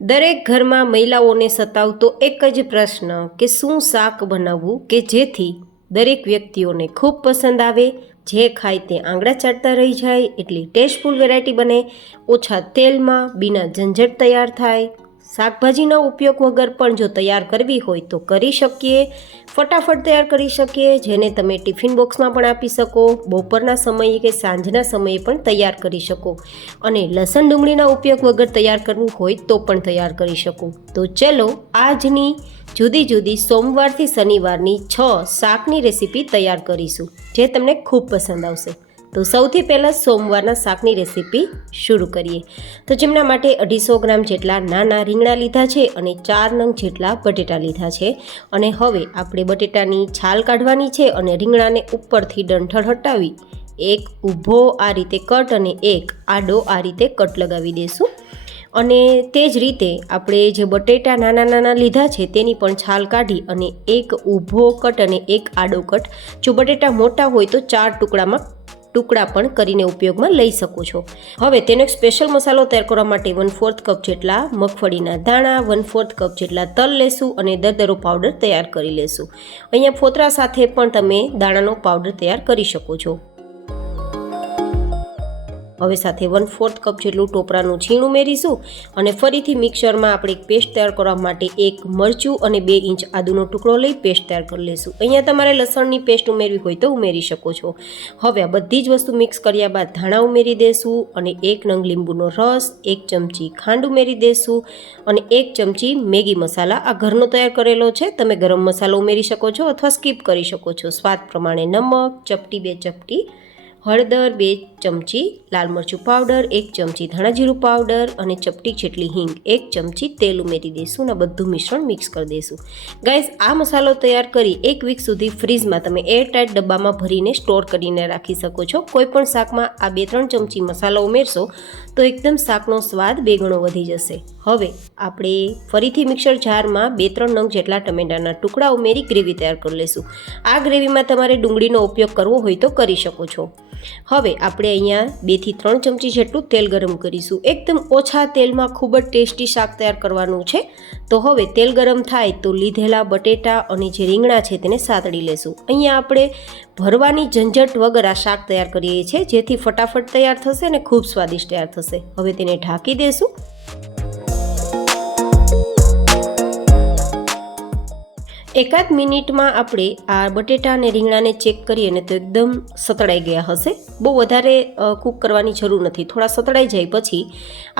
દરેક ઘરમાં મહિલાઓને સતાવતો એક જ પ્રશ્ન કે શું શાક બનાવવું કે જેથી દરેક વ્યક્તિઓને ખૂબ પસંદ આવે, જે ખાય તે આંગળા ચાટતા રહી જાય, એટલી ટેસ્ટફુલ વેરાયટી બને, ઓછા તેલમાં બિના ઝંઝટ તૈયાર થાય, શાકભાજીના ઉપયોગ વગર પણ જો તૈયાર કરવી હોય તો કરી શકીએ, ફટાફટ તૈયાર કરી શકીએ, જેને તમે ટિફિન બોક્સમાં પણ આપી શકો, બપોરના સમયે કે સાંજના સમયે પણ તૈયાર કરી શકો અને લસણ ડુંગળીના ઉપયોગ વગર તૈયાર કરવું હોય તો પણ તૈયાર કરી શકો. તો ચલો આજની જુદી જુદી સોમવારથી શનિવારની 6 શાકની રેસીપી તૈયાર કરીશું, જે તમને ખૂબ પસંદ આવશે. તો સૌથી પહેલાં સોમવારના શાકની રેસીપી શરૂ કરીએ. તો જેમના માટે 250 ગ્રામ જેટલા નાના રીંગણા લીધા છે અને 4 નંગ જેટલા બટેટા લીધા છે. અને હવે આપણે બટેટાની છાલ કાઢવાની છે અને રીંગણાને ઉપરથી ડંઠળ હટાવી એક ઊભો આ રીતે કટ અને એક આડો આ રીતે કટ લગાવી દઈશું. અને તે જ રીતે આપણે જે બટેટા નાના નાના લીધા છે તેની પણ છાલ કાઢી અને એક ઊભો કટ અને એક આડો કટ. જો બટેટા મોટા હોય તો 4 ટુકડા પણ કરીને ઉપયોગમાં લઈ શકો છો. હવે તેનો એક સ્પેશિયલ મસાલો તૈયાર કરવા માટે 1/4 કપ જેટલા મગફળીના દાણા, 1/4 કપ જેટલા તલ લેશું અને દરદરો પાવડર તૈયાર કરી લેશું. અહીંયા ફોતરા સાથે પણ તમે દાણાનો પાવડર તૈયાર કરી શકો છો. હવે સાથે 1/4 કપ જેટલું ટોપરાનું છીણ ઉમેરીશું અને ફરીથી મિક્સરમાં આપણે એક પેસ્ટ તૈયાર કરવા માટે એક મરચું અને 2 ઇંચ આદુનો ટુકડો લઈ પેસ્ટ તૈયાર કરી લઈશું. અહીંયા તમારે લસણની પેસ્ટ ઉમેરવી હોય તો ઉમેરી શકો છો. હવે આ બધી જ વસ્તુ મિક્સ કર્યા બાદ ધાણા ઉમેરી દઈશું અને 1 નંગ લીંબુનો રસ, 1 ચમચી ખાંડ ઉમેરી દઈશું અને 1 ચમચી મેગી મસાલા આ ઘરનો તૈયાર કરેલો છે. તમે ગરમ મસાલો ઉમેરી શકો છો અથવા સ્કીપ કરી શકો છો. સ્વાદ પ્રમાણે નમક, ચપટી 2 ચપટી હળદર, 2 ચમચી લાલ મરચું પાવડર, 1 ચમચી ધાણા જીરું પાવડર અને ચપટી જેટલી હિંગ, 1 ચમચી તેલ ઉમેરી દઈશું અને બધું મિશ્રણ મિક્સ કરી દઈશું. ગાઈઝ, આ મસાલો તૈયાર કરી 1 વીક સુધી ફ્રીજમાં તમે એરટાઇટ ડબ્બામાં ભરીને સ્ટોર કરીને રાખી શકો છો. કોઈ પણ શાકમાં આ 2-3 ચમચી મસાલો ઉમેરશો તો એકદમ શાકનો સ્વાદ 2 ગણો વધી જશે. હવે આપણે ફરીથી મિક્સર જારમાં 2-3 નંગ જેટલા ટમેટાના ટુકડા ઉમેરી ગ્રેવી તૈયાર કરી લઈશું. આ ગ્રેવીમાં તમારે ડુંગળીનો ઉપયોગ કરવો હોય તો કરી શકો છો. હવે આપણે અહીંયા 2 થી 3 ચમચી જેટલું તેલ ગરમ કરીશું. એકદમ ઓછા તેલમાં ખૂબ જ ટેસ્ટી શાક તૈયાર કરવાનું છે. તો હવે તેલ ગરમ થાય તો લીધેલા બટેટા અને જે રીંગણા છે તેને સાતળી લેશું. અહીંયા આપણે ભરવાની ઝંઝટ વગર આ શાક તૈયાર કરીએ છીએ, જેથી ફટાફટ તૈયાર થશે અને ખૂબ સ્વાદિષ્ટ તૈયાર થશે. હવે તેને ઢાંકી દેશું. એકાદ મિનિટમાં આપણે આ બટેટા અને રીંગણાને ચેક કરીએ ને તો એકદમ સતળાઈ ગયા હશે. બહુ વધારે કૂક કરવાની જરૂર નથી. થોડા સતળાઈ જાય પછી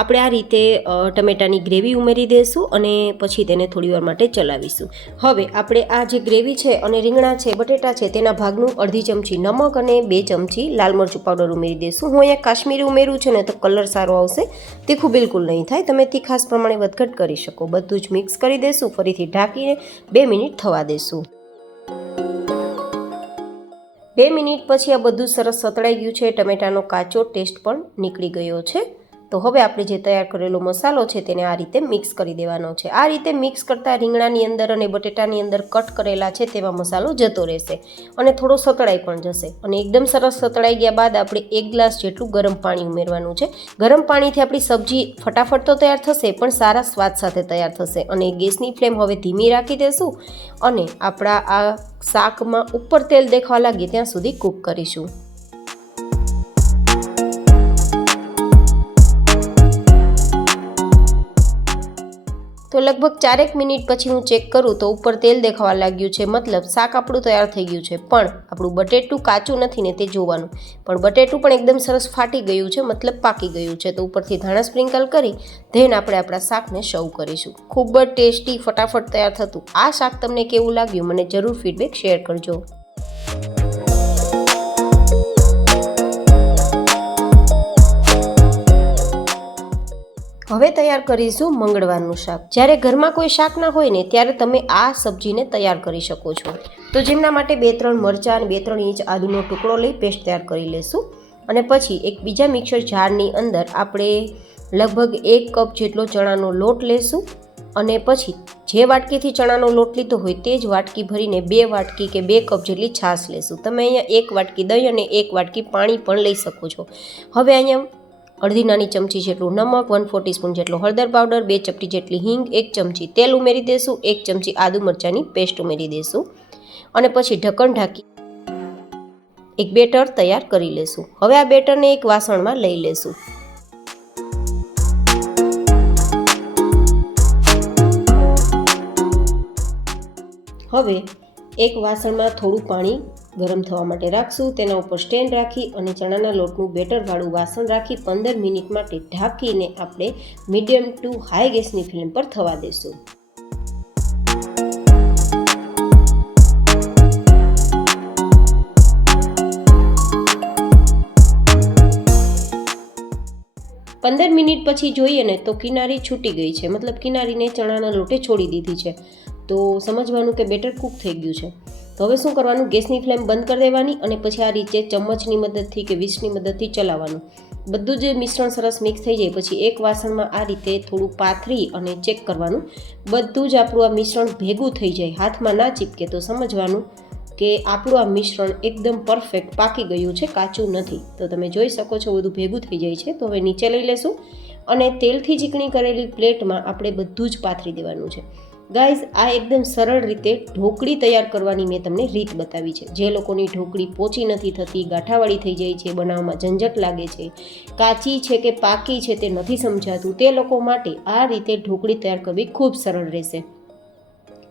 આપણે આ રીતે ટમેટાની ગ્રેવી ઉમેરી દઈશું અને પછી તેને થોડીવાર માટે ચલાવીશું. હવે આપણે આ જે ગ્રેવી છે અને રીંગણા છે, બટેટા છે, તેના ભાગનું અડધી ચમચી નમક અને 2 ચમચી લાલ મરચું પાવડર ઉમેરી દઈશું. હું અહીંયા કાશ્મીરી ઉમેરું છું ને તો કલર સારો આવશે, તીખું બિલકુલ નહીં થાય. તમે તીખાસ પ્રમાણે વધઘટ કરી શકો. બધું જ મિક્સ કરી દઈશું. ફરીથી ઢાંકીને 2 મિનિટ થવા દેશું. 2 મિનિટ પછી આ બધું સરસ સતળાઈ ગયું છે. ટમેટાનો કાચો ટેસ્ટ પણ નીકળી ગયો છે. તો હવે આપણે જે તૈયાર કરેલો મસાલો છે તેને આ રીતે મિક્સ કરી દેવાનો છે. આ રીતે મિક્સ કરતાં રીંગણાની અંદર અને બટેટાની અંદર કટ કરેલા છે તેવા મસાલો જતો રહેશે અને થોડો સતળાઈ પણ જશે. અને એકદમ સરસ સતળાઈ ગયા બાદ આપણે 1 ગ્લાસ જેટલું ગરમ પાણી ઉમેરવાનું છે. ગરમ પાણીથી આપણી સબ્જી ફટાફટ તો તૈયાર થશે પણ સારા સ્વાદ સાથે તૈયાર થશે. અને ગેસની ફ્લેમ હવે ધીમી રાખી દેશું અને આપણા આ શાકમાં ઉપર તેલ દેખાવા લાગે ત્યાં સુધી કૂક કરીશું. તો લગભગ 4 મિનિટ પછી હું ચેક કરું તો ઉપર તેલ દેખાવા લાગ્યું છે, મતલબ શાક આપણું તૈયાર થઈ ગયું છે. પણ આપણું બટેટું કાચું નથી ને તે જોવાનું. પણ બટેટું પણ એકદમ સરસ ફાટી ગયું છે, મતલબ પાકી ગયું છે. તો ઉપરથી ધાણા સ્પ્રિંકલ કરી ધેન આપણે આપણા શાકને સર્વ કરીશું. ખૂબ જ ટેસ્ટી, ફટાફટ તૈયાર થતું આ શાક તમને કેવું લાગ્યું મને જરૂર ફીડબેક શેર કરજો. હવે તૈયાર કરીશું મંગળવારનું શાક. જ્યારે ઘરમાં કોઈ શાક ના હોય ને ત્યારે તમે આ સબ્જીને તૈયાર કરી શકો છો. તો જેમના માટે 2-3 મરચાં અને 2-3 ઇંચ આદુનો ટુકડો લઈ પેસ્ટ તૈયાર કરી લેશું. અને પછી એક બીજા મિક્સર જારની અંદર આપણે લગભગ 1 કપ જેટલો ચણાનો લોટ લેશું અને પછી જે વાટકીથી ચણાનો લોટ લીધો હોય તે જ વાટકી ભરીને 2 વાટકી કે 2 કપ જેટલી છાશ લેશું. તમે અહીંયા 1 વાટકી દહીં અને 1 વાટકી પાણી પણ લઈ શકો છો. હવે અહીંયા અડધી નાની ચમચી જેટલું નમક, 1/4 ટીસ્પૂન જેટલો હળદર પાવડર, 2 ચપટી જેટલી હિંગ, 1 ચમચી તેલ ઉમેરી દેશું, 1 ચમચી આદુ મરચાંની પેસ્ટ ઉમેરી દેશું અને પછી ઢક્કણ ઢાંકી એક બેટર તૈયાર કરી લેશું. હવે આ બેટરને એક વાસણમાં લઈ લેશું. હવે એક વાસણમાં થોડું પાણી ગરમ થવા માટે રાખશું. તેના ઉપર સ્ટેન્ડ રાખી અને ચણાના લોટનું બેટરવાળું વાસણ રાખી 15 મિનિટ માટે ઢાંકીને આપણે મીડિયમ ટુ હાઈ ગેસની ફ્લેમ પર થવા દેશું. પંદર મિનિટ પછી જોઈએ ને તો કિનારી છૂટી ગઈ છે, મતલબ કિનારીને ચણાના લોટે છોડી દીધી છે. તો સમજવાનું કે બેટર કૂક થઈ ગયું છે. તો હવે શું કરવાનું, ગેસની ફ્લેમ બંધ કરી દેવાની અને પછી આ રીતે ચમચની મદદથી કે વિસ્કની મદદથી ચલાવવાનું. બધું જ મિશ્રણ સરસ મિક્સ થઈ જાય પછી એક વાસણમાં આ રીતે થોડું પાથરી અને ચેક કરવાનું. બધું જ આપણું આ મિશ્રણ ભેગું થઈ જાય, હાથમાં ના ચીપકે તો સમજવાનું કે આપણું આ મિશ્રણ એકદમ પરફેક્ટ પાકી ગયું છે, કાચું નથી. તો તમે જોઈ શકો છો બધું ભેગું થઈ જાય છે. તો હવે નીચે લઈ લેશું અને તેલથી ચીકણી કરેલી પ્લેટમાં આપણે બધું જ પાથરી દેવાનું છે. ગાઈઝ, આ એકદમ સરળ રીતે ઢોકળી તૈયાર કરવાની મેં તમને રીત બતાવી છે. જે લોકોની ઢોકળી પોચી નથી થતી, ગાંઠાવાળી થઈ જાય છે, બનાવવામાં ઝંઝટ લાગે છે, કાચી છે કે પાકી છે તે નથી સમજાતું, તે લોકો માટે આ રીતે ઢોકળી તૈયાર કરવી ખૂબ સરળ રહેશે.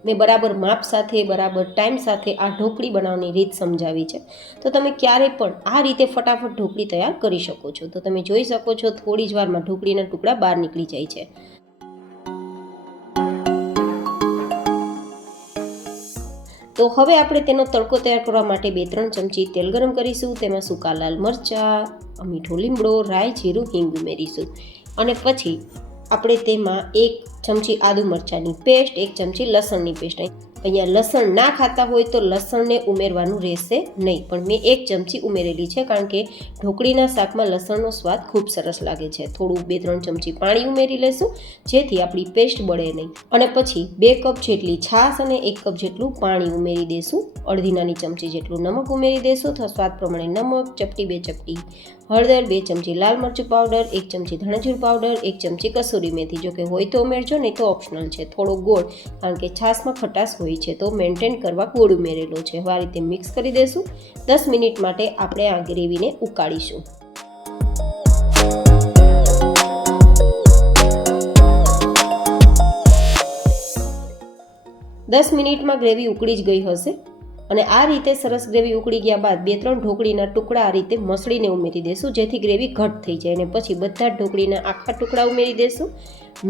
મેં બરાબર માપ સાથે, બરાબર ટાઈમ સાથે આ ઢોકળી બનાવવાની રીત સમજાવી છે. તો તમે ક્યારે પણ આ રીતે ફટાફટ ઢોકળી તૈયાર કરી શકો છો. તો તમે જોઈ શકો છો થોડી જ વારમાં ઢોકળીના ટુકડા બહાર નીકળી જાય છે. તો હવે આપણે તેનો તડકો તૈયાર કરવા માટે 2-3 ચમચી તેલ ગરમ કરીશું. તેમાં સૂકા લાલ મરચાં, મીઠો લીમડો, રાઈ, જીરું, હિંગ ઉમેરીશું અને પછી આપણે તેમાં 1 ચમચી આદુ મરચાંની પેસ્ટ, 1 ચમચી લસણની પેસ્ટ. અહીંયા લસણ ના ખાતા હોય તો લસણને ઉમેરવાનું રહેશે નહીં, પણ મેં 1 ચમચી ઉમેરેલી છે કારણ કે ઢોકળીના શાકમાં લસણનો સ્વાદ ખૂબ સરસ લાગે છે. થોડું 2-3 ચમચી પાણી ઉમેરી લેશું જેથી આપણી પેસ્ટ બળે નહીં અને પછી 2 કપ જેટલી છાશ અને 1 કપ જેટલું પાણી ઉમેરી દેશું. અડધી નાની ચમચી જેટલું નમક ઉમેરી દેશું અથવા સ્વાદ પ્રમાણે નમક, ચપટી 2 ચપટી હળદર, 2 ચમચી લાલ મરચું પાવડર, 1 ચમચી ધણાજીરું પાવડર, 1 ચમચી કસૂરી મેથી. જો કે હોય તો ઉમેરજો, નહીં તો ઓપ્શનલ છે. થોડો ગોળ, કારણ કે છાશમાં ખટાશ હોય છે તો મેન્ટેન કરવા ગોળ ઉમેરેલો છે. હવે આ રીતે મિક્સ કરી દેશું. 10 મિનિટ માટે આપણે આ ગ્રેવીને ઉકાળીશું. દસ મિનિટમાં ગ્રેવી ઉકળી જ ગઈ હશે અને આ રીતે સરસ ગ્રેવી ઉકળી ગયા બાદ 2-3 ઢોકળીના ટુકડા આ રીતે મસળીને ઉમેરી દેશું જેથી ગ્રેવી ઘટ થઈ જાય અને પછી બધા ઢોકળીના આખા ટુકડા ઉમેરી દેશું,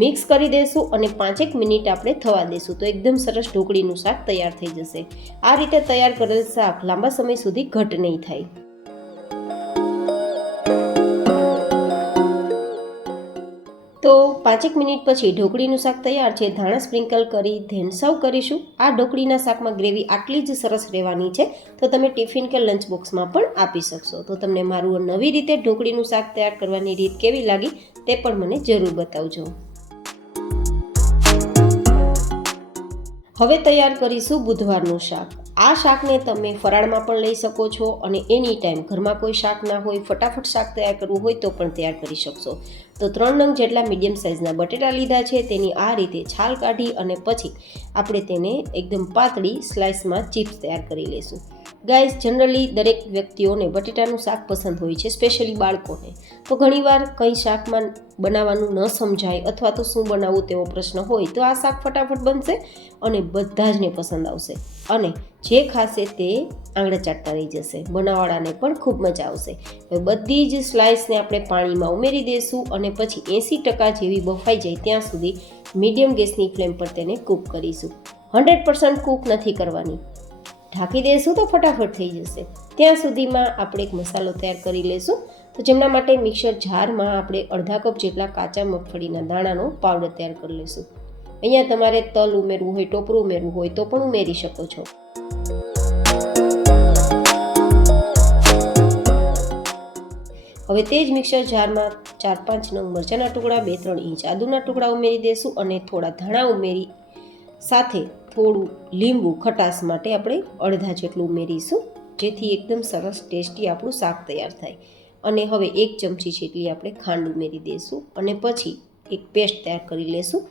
મિક્સ કરી દેશું અને 5-1 મિનિટ આપણે થવા દેશું. તો એકદમ સરસ ઢોકળીનું શાક તૈયાર થઈ જશે. આ રીતે તૈયાર કરેલ શાક લાંબા સમય સુધી ઘટ નહીં થાય. તો 5-1 મિનિટ પછી ઢોકળીનું શાક તૈયાર છે. ધાણા સ્પ્રિંકલ કરી ધેન સર્વ કરીશું. આ ઢોકળીના શાકમાં ગ્રેવી આટલી જ સરસ રહેવાની છે તો તમે ટિફિન કે લંચ બોક્સમાં પણ આપી શકશો. તો તમને મારું નવી રીતે ઢોકળીનું શાક તૈયાર કરવાની રીત કેવી લાગી તે પણ મને જરૂર બતાવજો. હવે તૈયાર કરીશું બુધવારનું શાક. આ શાકને તમે ફરાળમાં પણ લઈ શકો છો અને એની ટાઈમ ઘરમાં કોઈ શાક ના હોય, ફટાફટ શાક તૈયાર કરવું હોય તો પણ તૈયાર કરી શકશો. તો 3 નંગ જેટલા મીડિયમ સાઇઝના બટેટા લીધા છે. તેની આ રીતે છાલ કાઢી અને પછી આપણે તેને એકદમ પાતળી સ્લાઇસમાં ચિપ્સ તૈયાર કરી લઈશું. ગાઈઝ, જનરલી દરેક વ્યક્તિઓને બટેટાનું શાક પસંદ હોય છે, સ્પેશિયલી બાળકોને. તો ઘણીવાર કંઈ શાકમાં બનાવવાનું ન સમજાય અથવા તો શું બનાવવું તેવો પ્રશ્ન હોય તો આ શાક ફટાફટ બનશે અને બધા જને પસંદ આવશે અને જે ખાશે તે આંગળા ચાટતા રહી જશે. બનાવવાળાને પણ ખૂબ મજા આવશે. હવે બધી જ સ્લાઇસને આપણે પાણીમાં ઉમેરી દઈશું અને પછી 80% જેવી બફાઈ જાય ત્યાં સુધી મીડિયમ ગેસની ફ્લેમ પર તેને કૂક કરીશું. 100% કૂક નથી કરવાની. ઢાંકી દઈશું તો ફટાફટ થઈ જશે. ત્યાં સુધીમાં આપણે એક મસાલો તૈયાર કરી લઈશું. તો જેમના માટે મિક્સર જારમાં આપણે અડધા કપ જેટલા કાચા મગફળીના દાણાનો પાવડર તૈયાર કરી લઈશું. અહીંયા તમારે તલ ઉમેરવું હોય, ટોપરું ઉમેરવું હોય તો પણ ઉમેરી શકો છો. હવે તે જ મિક્સર જારમાં 4-5 નંગ મરચાંના ટુકડા, 2-3 ઇંચ આદુના ટુકડા ઉમેરી દઈશું અને થોડા ધાણા ઉમેરી સાથે થોડું લીંબુ ખટાશ માટે આપણે અડધા જેટલું ઉમેરીશું જેથી એકદમ સરસ ટેસ્ટી આપણું શાક તૈયાર થાય. અને હવે 1 ચમચી જેટલી આપણે ખાંડ ઉમેરી દઈશું અને પછી એક પેસ્ટ તૈયાર કરી લેશું.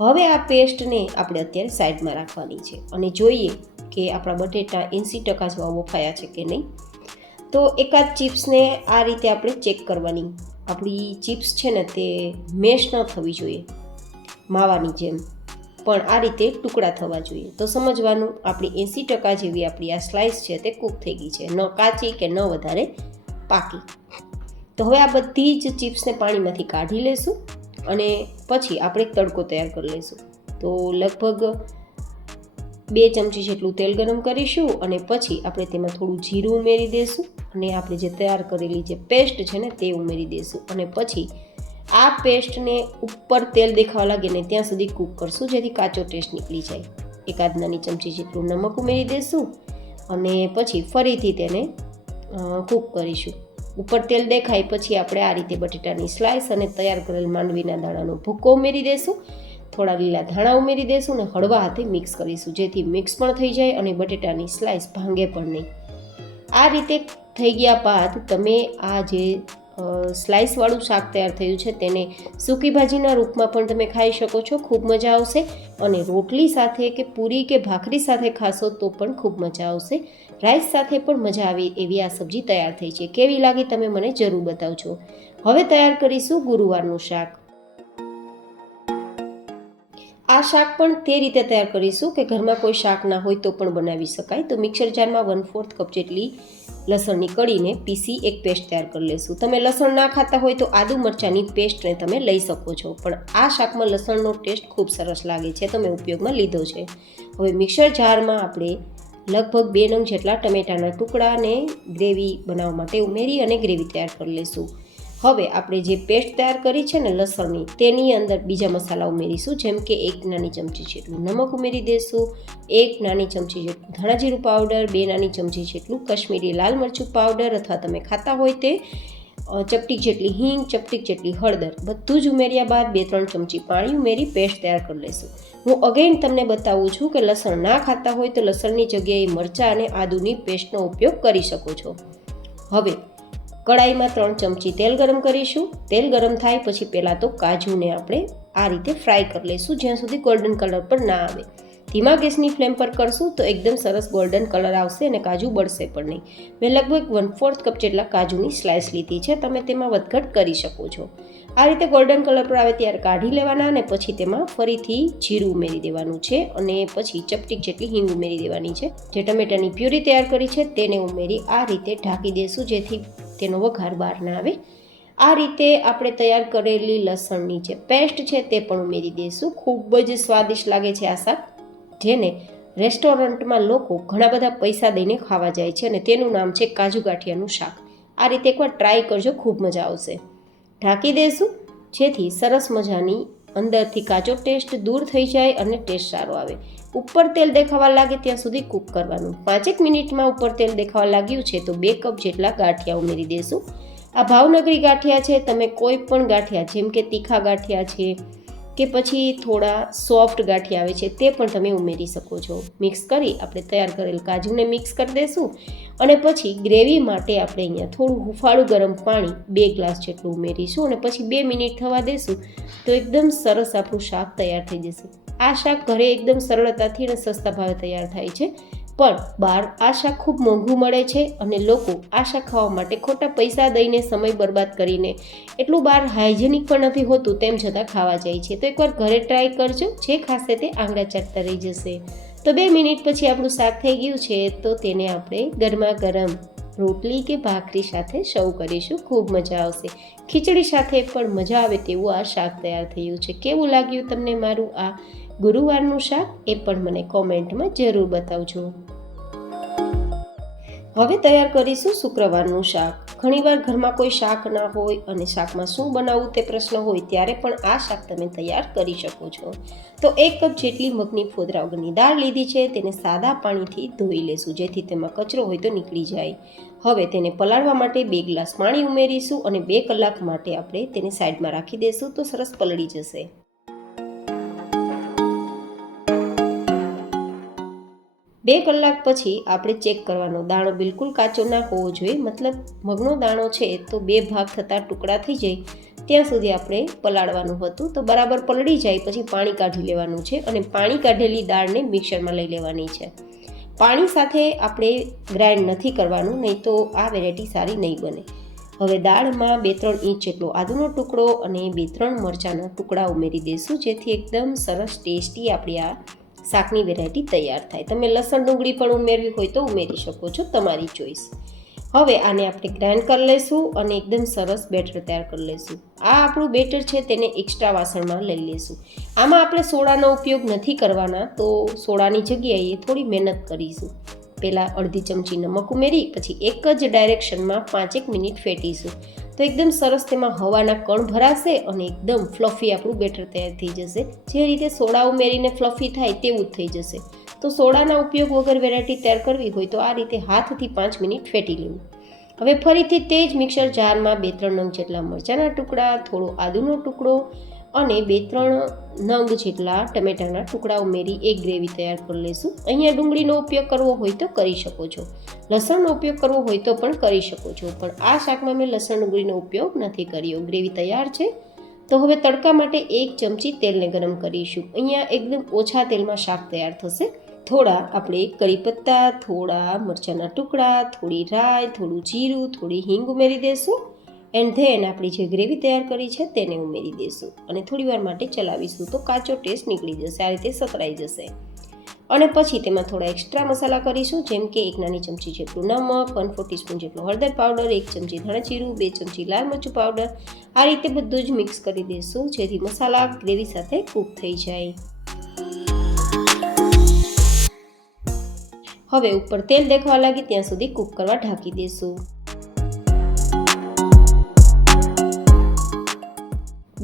હવે આ પેસ્ટને આપણે અત્યારે સાઈડમાં રાખવાની છે અને જોઈએ કે આપણા બટેટા 80% જેવા બફાયા છે કે નહીં. તો એકાદ ચિપ્સને આ રીતે આપણે ચેક કરવાની. આપણી ચિપ્સ છે ને તે મેશ ન થવી જોઈએ માવાની જેમ, પણ આ રીતે ટુકડા થવા જોઈએ. તો સમજવાનું આપણી 80% જેવી આપણી આ સ્લાઇસ છે તે કૂક થઈ ગઈ છે, ન કાચી કે ન વધારે પાકી. તો હવે આ બધી જ ચિપ્સને પાણીમાંથી કાઢી લેશું અને પછી આપણે એક તડકો તૈયાર કરી લઈશું. તો લગભગ 2 ચમચી જેટલું તેલ ગરમ કરીશું અને પછી આપણે તેમાં થોડું જીરું ઉમેરી દઈશું અને આપણે જે તૈયાર કરેલી જે પેસ્ટ છે ને તે ઉમેરી દઈશું અને પછી આ પેસ્ટને ઉપર તેલ દેખાવા લાગે ને ત્યાં સુધી કૂક કરશું, જેથી કાચો ટેસ્ટ નીકળી જાય. એકાદ નાની ચમચી જેટલું નમક ઉમેરી દઈશું અને પછી ફરીથી તેને કૂક કરીશું. ઉપર તેલ દેખાય પછી આપણે આ રીતે બટેટાની સ્લાઇસ અને તૈયાર કરેલ માંડવીના દાણાનો ભૂકો ઉમેરી દઈશું. થોડા લીલા ધાણા ઉમેરી દઈશું અને હળવા હાથે મિક્સ કરીશું, જેથી મિક્સ પણ થઈ જાય અને બટેટાની સ્લાઇસ ભાંગે પણ નહીં. આ રીતે થઈ ગયા બાદ તમે આ જે સ્લાઇસવાળું શાક તૈયાર થયું છે તેને સૂકી ભાજીના રૂપમાં પણ તમે ખાઈ શકો છો. ખૂબ મજા આવશે અને રોટલી સાથે કે પૂરી કે ભાખરી સાથે ખાશો તો પણ ખૂબ મજા આવશે. રાઈસ સાથે પણ મજા આવે એવી આ સબ્જી તૈયાર થઈ છે. કેવી લાગી તમે મને જરૂર બતાવજો. હવે તૈયાર કરીશું ગુરુવારનું શાક. આ શાક પણ તે રીતે તૈયાર કરીશું કે ઘરમાં કોઈ શાક ના હોય તો પણ બનાવી શકાય. તો મિક્સર જારમાં 1/4 કપ જેટલી લસણની કળીને પીસી એક પેસ્ટ તૈયાર કરી લઈશું. તમે લસણ ના ખાતા હોય તો આદુ મરચાંની પેસ્ટને તમે લઈ શકો છો, પણ આ શાકમાં લસણનો ટેસ્ટ ખૂબ સરસ લાગે છે તો મેં ઉપયોગમાં લીધો છે. હવે મિક્સર જારમાં આપણે લગભગ 2 નંગ જેટલા ટમેટાના ટુકડાને ગ્રેવી બનાવવા માટે ઉમેરી અને ગ્રેવી તૈયાર કરી લઈશું. હવે આપણે જે પેસ્ટ તૈયાર કરી છે ને લસણની, તેની અંદર બીજા મસાલા ઉમેરીશું, જેમ કે 1 નાની ચમચી જેટલું નમક ઉમેરી દઈશું, 1 નાની ચમચી જેટલું ધાણા જીરું પાવડર, 2 નાની ચમચી જેટલું કશ્મીરી લાલ મરચું પાવડર અથવા તમે ખાતા હોય તે, ચપટી જેટલી હિંગ, ચપટી જેટલી હળદર, બધું જ ઉમેર્યા બાદ 2-3 ચમચી પાણી ઉમેરી પેસ્ટ તૈયાર કરી લઈશું. હું અગેન તમને બતાવું છું કે લસણ ના ખાતા હોય તો લસણની જગ્યાએ મરચાં અને આદુની પેસ્ટનો ઉપયોગ કરી શકો છો. હવે કડાઈમાં 3 ચમચી તેલ ગરમ કરીશું. તેલ ગરમ થાય પછી પહેલાં તો કાજુને આપણે આ રીતે ફ્રાય કરી લઈશું, જ્યાં સુધી ગોલ્ડન કલર પર ના આવે. ધીમા ગેસની ફ્લેમ પર કરશું તો એકદમ સરસ ગોલ્ડન કલર આવશે અને કાજુ બળશે પણ નહીં. મેં લગભગ 1/4 કપ જેટલા કાજુની સ્લાઇસ લીધી છે, તમે તેમાં વધઘટ કરી શકો છો. આ રીતે ગોલ્ડન કલર પર આવે ત્યારે કાઢી લેવાના અને પછી તેમાં ફરીથી જીરું ઉમેરી દેવાનું છે અને પછી ચપટી જેટલી હિંગ ઉમેરી દેવાની છે. જે ટમેટાની પ્યુરી તૈયાર કરી છે તેને ઉમેરી આ રીતે ઢાંકી દઈશું, જેથી તેનો વઘાર બહાર ના આવે. આ રીતે આપણે તૈયાર કરેલી લસણની જે પેસ્ટ છે તે પણ ઉમેરી દઈશું. ખૂબ જ સ્વાદિષ્ટ લાગે છે આ શાક, જેને રેસ્ટોરન્ટમાં લોકો ઘણા બધા પૈસા દઈને ખાવા જાય છે અને તેનું નામ છે કાજુ ગાંઠિયાનું શાક. આ રીતે એકવાર ટ્રાય કરજો, ખૂબ મજા આવશે. ઢાંકી દઈશું જેથી સરસ મજાની અંદરથી કાચો ટેસ્ટ દૂર થઈ જાય અને ટેસ્ટ સારો આવે. ઉપર તેલ દેખાવા લાગે ત્યાં સુધી કૂક કરવાનું. 5 મિનિટમાં ઉપર તેલ દેખાવા લાગ્યું છે તો 2 કપ જેટલા ગાંઠિયા ઉમેરી દઈશું. આ ભાવનગરી ગાંઠિયા છે, તમે કોઈ પણ ગાંઠિયા જેમ કે તીખા ગાંઠિયા છે કે પછી થોડા સોફ્ટ ગાંઠિયા આવે છે તે પણ તમે ઉમેરી શકો છો. મિક્સ કરી આપણે તૈયાર કરેલ કાજુને મિક્સ કરી દઈશું અને પછી ગ્રેવી માટે આપણે અહીંયા થોડું હુંફાળું ગરમ પાણી 2 ગ્લાસ જેટલું ઉમેરીશું અને પછી 2 મિનિટ થવા દઈશું તો એકદમ સરસ આપણું શાક તૈયાર થઈ જશે. આ શાક ઘરે એકદમ સરળતાથી અને સસ્તા ભાવે તૈયાર થાય છે, પણ બહાર આ શાક ખૂબ મોંઘું મળે છે અને લોકો આ શાક ખાવા માટે ખોટા પૈસા દઈને સમય બરબાદ કરીને એટલું બહાર હાઇજેનિક પણ નથી હોતું તેમ છતાં ખાવા જાય છે. તો એકવાર ઘરે ટ્રાય કરજો, જે ખાશે તે આંગળા ચાટતા રહી જશે. તો 2 મિનિટ પછી આપણું શાક થઈ ગયું છે તો તેને આપણે ગરમા ગરમ રોટલી કે ભાખરી સાથે સર્વ કરીશું. ખૂબ મજા આવશે. ખીચડી સાથે પણ મજા આવે તેવું આ શાક તૈયાર થયું છે. કેવું લાગ્યું તમને મારું આ ગુરુવારનું શાક એ પણ મને કોમેન્ટમાં જરૂર બતાવજો. હવે તૈયાર કરીશું શુક્રવારનું શાક. ઘણીવાર ઘરમાં કોઈ શાક ના હોય અને શાકમાં શું બનાવવું તે પ્રશ્ન હોય ત્યારે પણ આ શાક તમે તૈયાર કરી શકો છો. તો 1 કપ જેટલી મગની ફોદરા વગરની દાળ લીધી છે, તેને સાદા પાણીથી ધોઈ લેશું જેથી તેમાં કચરો હોય તો નીકળી જાય. હવે તેને પલાળવા માટે 2 ગ્લાસ પાણી ઉમેરીશું અને 2 કલાક માટે આપણે તેને સાઈડમાં રાખી દઈશું તો સરસ પલળી જશે. 2 2 કલાક પછી આપણે ચેક કરવાનો, દાણો બિલકુલ કાચો ના હોવો જોઈએ, મતલબ મગનો દાણો છે તો 2 ભાગ થતાં ટુકડા થઈ જાય ત્યાં સુધી આપણે પલાળવાનું હતું. તો બરાબર પલળી જાય પછી પાણી કાઢી લેવાનું છે અને પાણી કાઢેલી દાળને મિક્સરમાં લઈ લેવાની છે. પાણી સાથે આપણે ગ્રાઇન્ડ નથી કરવાનું, નહીં તો આ વેરાયટી સારી નહીં બને. હવે દાળમાં 2-3 ઇંચ જેટલો આદુનો ટુકડો અને 2-3 મરચાંના ટુકડા ઉમેરી દઈશું, જેથી એકદમ સરસ ટેસ્ટી આપણી આ શાકની વેરાયટી તૈયાર થાય. તમે લસણ ડુંગળી પણ ઉમેરવી હોય તો ઉમેરી શકો છો, તમારી ચોઈસ. હવે આને આપણે ગ્રાઇન્ડ કરી લઈશું અને એકદમ સરસ બેટર તૈયાર કરી લઈશું. આ આપણું બેટર છે તેને એક્સ્ટ્રા વાસણમાં લઈ લઈશું. આમાં આપણે સોડાનો ઉપયોગ નથી કરવાના, તો સોડાની જગ્યાએ થોડી મહેનત કરીશું. પહેલાં અડધી ચમચી નમક ઉમેરી પછી એક જ ડાયરેક્શનમાં 5-1 મિનિટ ફેટીશું. તો એકદમ સરસ તેમાં હવાના કણ ભરાશે અને એકદમ ફ્લફી આપણું બેટર તૈયાર થઈ જશે. જે રીતે સોડા ઉમેરીને ફ્લફી થાય તેવું જ થઈ જશે. તો સોડાના ઉપયોગ વગર વેરાયટી તૈયાર કરવી હોય તો આ રીતે હાથથી 5 મિનિટ ફેટી લેવું. હવે ફરીથી તે જ મિક્સર જારમાં 2-3 નંગ જેટલા મરચાંના ટુકડા, થોડો આદુનો ટુકડો અને 2-3 નંગ જેટલા ટમેટાના ટુકડા ઉમેરી એક ગ્રેવી તૈયાર કરી લઈશું. અહીંયા ડુંગળીનો ઉપયોગ કરવો હોય તો કરી શકો છો, લસણનો ઉપયોગ કરવો હોય તો પણ કરી શકો છો, પણ આ શાકમાં મેં લસણ ડુંગળીનો ઉપયોગ નથી કર્યો. ગ્રેવી તૈયાર છે. તો હવે તડકા માટે 1 ચમચી તેલને ગરમ કરીશું. અહીંયા એકદમ ઓછા તેલમાં શાક તૈયાર થશે. થોડા આપણે કરી પત્તા, થોડા મરચાંના ટુકડા, થોડી રાઈ, થોડું જીરું, થોડી હિંગ ઉમેરી દઈશું. એન્ડ ધેન આપણી જે ગ્રેવી તૈયાર કરી છે તેને ઉમેરી દઈશું અને થોડીવાર માટે ચલાવીશું તો કાચો ટેસ્ટ નીકળી જશે, આ રીતે સતરાઈ જશે. અને પછી તેમાં થોડા એક્સ્ટ્રા મસાલા કરીશું, જેમ કે 1 નાની ચમચી જેટલું નમક, 1/4 ટીસ્પૂન જેટલો હળદર પાવડર, 1 ચમચી ધાણા જીરું, 2 ચમચી લાલ મરચું પાવડર. આ રીતે બધું જ મિક્સ કરી દઈશું જેથી મસાલા ગ્રેવી સાથે કૂક થઈ જાય. હવે ઉપર તેલ દેખાવા લાગે ત્યાં સુધી કૂક કરવા ઢાંકી દઈશું.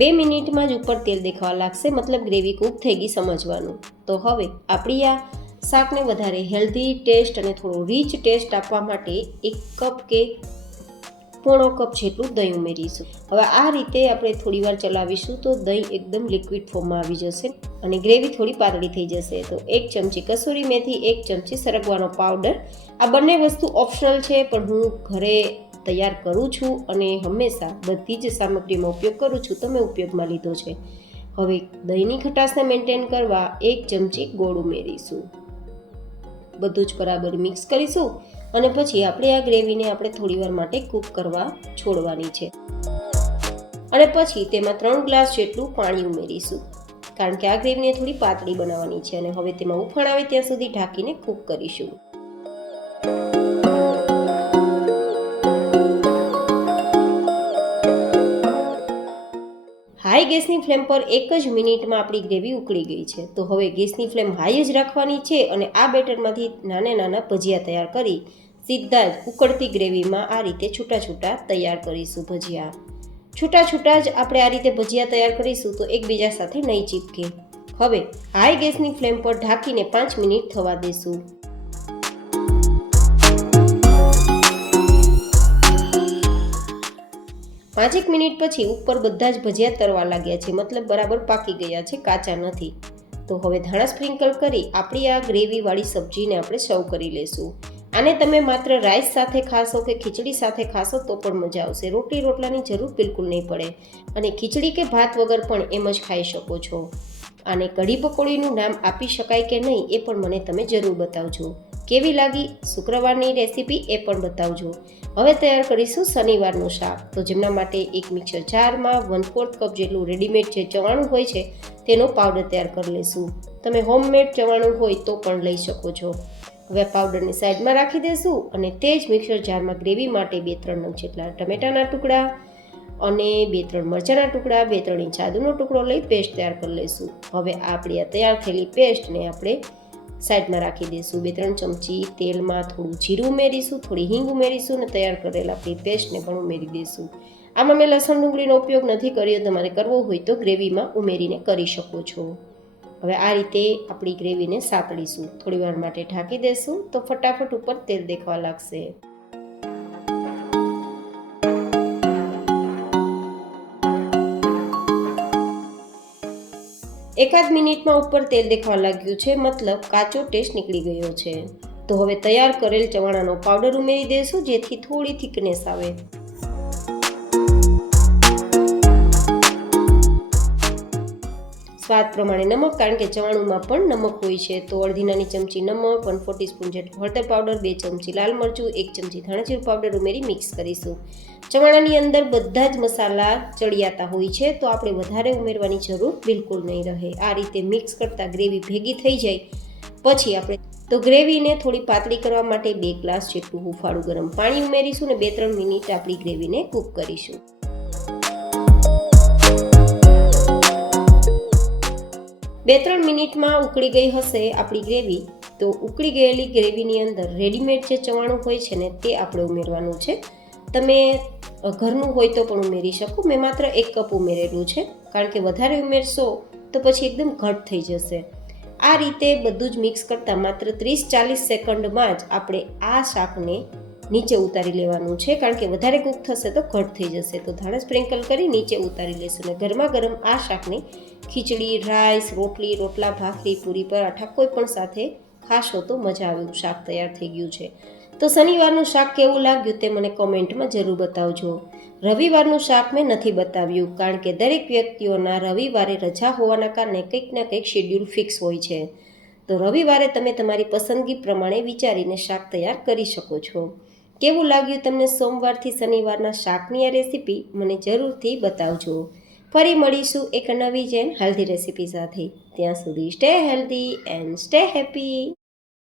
2 મિનિટમાં જ ઉપર તેલ દેખાવા લાગશે, મતલબ ગ્રેવી કૂક થઈ ગઈ સમજવાનું. તો હવે આપણી આ શાકને વધારે હેલ્ધી ટેસ્ટ અને થોડો રીચ ટેસ્ટ આપવા માટે 1 કપ કે પોણો કપ જેટલું દહીં ઉમેરીશું. હવે આ રીતે આપણે થોડીવાર ચલાવીશું તો દહીં એકદમ લિક્વિડ ફોર્મમાં આવી જશે અને ગ્રેવી થોડી પાતળી થઈ જશે. તો 1 ચમચી કસૂરી મેથી, 1 ચમચી સરગવાનો પાવડર. આ બંને વસ્તુ ઓપ્શનલ છે, પણ હું ઘરે તૈયાર કરું છું અને હંમેશા બધી જ સામગ્રીનો ઉપયોગ કરું છું, તો મેં ઉપયોગમાં લીધો છે. હવે દહીંની ખટાશને મેન્ટેન કરવા 1 ચમચી ગોળ ઉમેરીશું. બધું જ બરાબર મિક્સ કરીશું અને પછી આપણે આ ગ્રેવીને આપણે થોડીવાર માટે કૂક કરવા છોડવાની છે. અને પછી તેમાં 3 ગ્લાસ જેટલું પાણી ઉમેરીશું, કારણ કે આ ગ્રેવીને થોડી પાતળી બનાવવાની છે. અને હવે તેમાં ઉફાણ આવે ત્યાં સુધી ઢાંકીને કૂક કરીશું. હાઈ ગેસની ફ્લેમ પર 1 જ મિનિટમાં આપણી ગ્રેવી ઉકળી ગઈ છે. તો હવે ગેસની ફ્લેમ હાઈ જ રાખવાની છે અને આ બેટરમાંથી નાના ભજીયા તૈયાર કરી સીધા જ ઉકળતી ગ્રેવીમાં આ રીતે છૂટા છૂટા તૈયાર કરીશું. ભજીયા છૂટા છૂટા જ આપણે આ રીતે ભજીયા તૈયાર કરીશું તો એકબીજા સાથે નહીં ચીપકે. હવે હાઈ ગેસની ફ્લેમ પર ઢાંકીને 5 મિનિટ થવા દેશું. 5 મિનિટ પછી ઉપર બધા જ ભજીયા તરવા લાગ્યા છે, મતલબ બરાબર પાકી ગયા છે, કાચા નથી. તો હવે ધાણા સ્પ્રિંકલ કરી આપણી આ ગ્રેવીવાળી સબ્જીને આપણે સર્વ કરી લેશું. આને તમે માત્ર રાઈસ સાથે ખાશો કે ખીચડી સાથે ખાશો તો પણ મજા આવશે. રોટલી રોટલાની જરૂર બિલકુલ નહીં પડે અને ખીચડી કે ભાત વગર પણ એમ જ ખાઈ શકો છો. આને કઢી પકોડીનું નામ આપી શકાય કે નહીં એ પણ મને તમે જરૂર બતાવજો. કેવી લાગી શુક્રવારની રેસીપી એ પણ બતાવજો. હવે તૈયાર કરીશું શનિવારનું શાક. તો જેમના માટે એક મિક્સર જારમાં 1/4 કપ જેટલું રેડીમેડ જે ચવાણું હોય છે તેનો પાવડર તૈયાર કરી લઈશું. તમે હોમમેડ ચવાણું હોય તો પણ લઈ શકો છો. હવે પાવડરને સાઈડમાં રાખી દઈશું અને તે જ મિક્સર જારમાં ગ્રેવી માટે 2-3 નંગ જેટલા ટમેટાના ટુકડા અને 2-3 મરચાંના ટુકડા, 2-3 ઇંચ આદુનો ટુકડો લઈ પેસ્ટ તૈયાર કરી લઈશું. હવે આપણી આ તૈયાર થયેલી પેસ્ટને આપણે સાઈડમાં રાખી દઈશું. 2-3 ચમચી તેલમાં થોડું જીરું ઉમેરીશું, થોડી હિંગ ઉમેરીશું અને તૈયાર કરેલા આપણી પેસ્ટને પણ ઉમેરી દઈશું. આમાં મેં લસણ ડુંગળીનો ઉપયોગ નથી કર્યો, તમારે કરવો હોય તો ગ્રેવીમાં ઉમેરીને કરી શકો છો. હવે આ રીતે આપણી ગ્રેવીને સાતળીશું. થોડીવાર માટે ઢાંકી દઈશું તો ફટાફટ ઉપર તેલ દેખાવા લાગશે. એકાદ મિનિટમાં ઉપર તેલ દેખાવા લાગ્યું છે, મતલબ કાચો ટેસ્ટ નીકળી ગયો છે. તો હવે તૈયાર કરેલ ચવાણાનો પાવડર ઉમેરી દઈશું, જેથી થોડી થિકનેસ આવે. સ્વાદ પ્રમાણે નમક, કારણ કે ચવાણુંમાં પણ નમક હોય છે. તો અડધી નાની ચમચી નમક, 1/4 ટીસ્પૂન જેટલું હળદર પાવડર, 2 ચમચી લાલ મરચું, 1 ચમચી ધાણાજીરું પાવડર ઉમેરી મિક્સ કરીશું. ચવાણાની અંદર બધા જ મસાલા ચડિયાતા હોય છે, તો આપણે વધારે ઉમેરવાની જરૂર બિલકુલ નહીં રહે. આ રીતે મિક્સ કરતાં ગ્રેવી ભેગી થઈ જાય પછી આપણે ગ્રેવીને થોડી પાતળી કરવા માટે 2 ગ્લાસ જેટલું હુંફાળું ગરમ પાણી ઉમેરીશું અને 2-3 મિનિટ આપણી ગ્રેવીને કૂક કરીશું. 2-3 મિનિટમાં ઉકળી ગઈ હશે આપણી ગ્રેવી. તો ઉકળી ગયેલી ગ્રેવીની અંદર રેડીમેડ જે ચવાણું હોય છે ને, તે આપણે ઉમેરવાનું છે. તમે ઘરનું હોય તો પણ ઉમેરી શકો. મેં માત્ર 1 કપ ઉમેરેલું છે, કારણ કે વધારે ઉમેરશો તો પછી એકદમ ઘટ થઈ જશે. આ રીતે બધું જ મિક્સ કરતાં માત્ર 30-40 સેકન્ડમાં જ આપણે આ શાકને નીચે ઉતારી લેવાનું છે, કારણ કે વધારે કૂક થશે તો ઘટ થઈ જશે. તો ધાણા સ્પ્રિંકલ કરી નીચે ઉતારી લેશું અને ગરમા ગરમ આ શાકને ખીચડી, રાઈસ, રોટલી, રોટલા, ભાખરી, પૂરી, પરાઠા કોઈ પણ સાથે ખાશો તો મજા આવે એવું શાક તૈયાર થઈ ગયું છે. તો શનિવારનું શાક કેવું લાગ્યું તે મને કોમેન્ટમાં જરૂર બતાવજો. રવિવારનું શાક મેં નથી બતાવ્યું, કારણ કે દરેક વ્યક્તિઓના રવિવારે રજા હોવાના કારણે કંઈક ના કંઈક શેડ્યુલ ફિક્સ હોય છે. તો રવિવારે તમે તમારી પસંદગી પ્રમાણે વિચારીને શાક તૈયાર કરી શકો છો. કેવું લાગ્યું તમને સોમવારથી શનિવારના શાકની આ રેસીપી મને જરૂરથી બતાવજો. ફરી મળીશું એક નવી જેન હેલ્ધી રેસીપી સાથે. ત્યાં સુધી stay healthy and stay happy.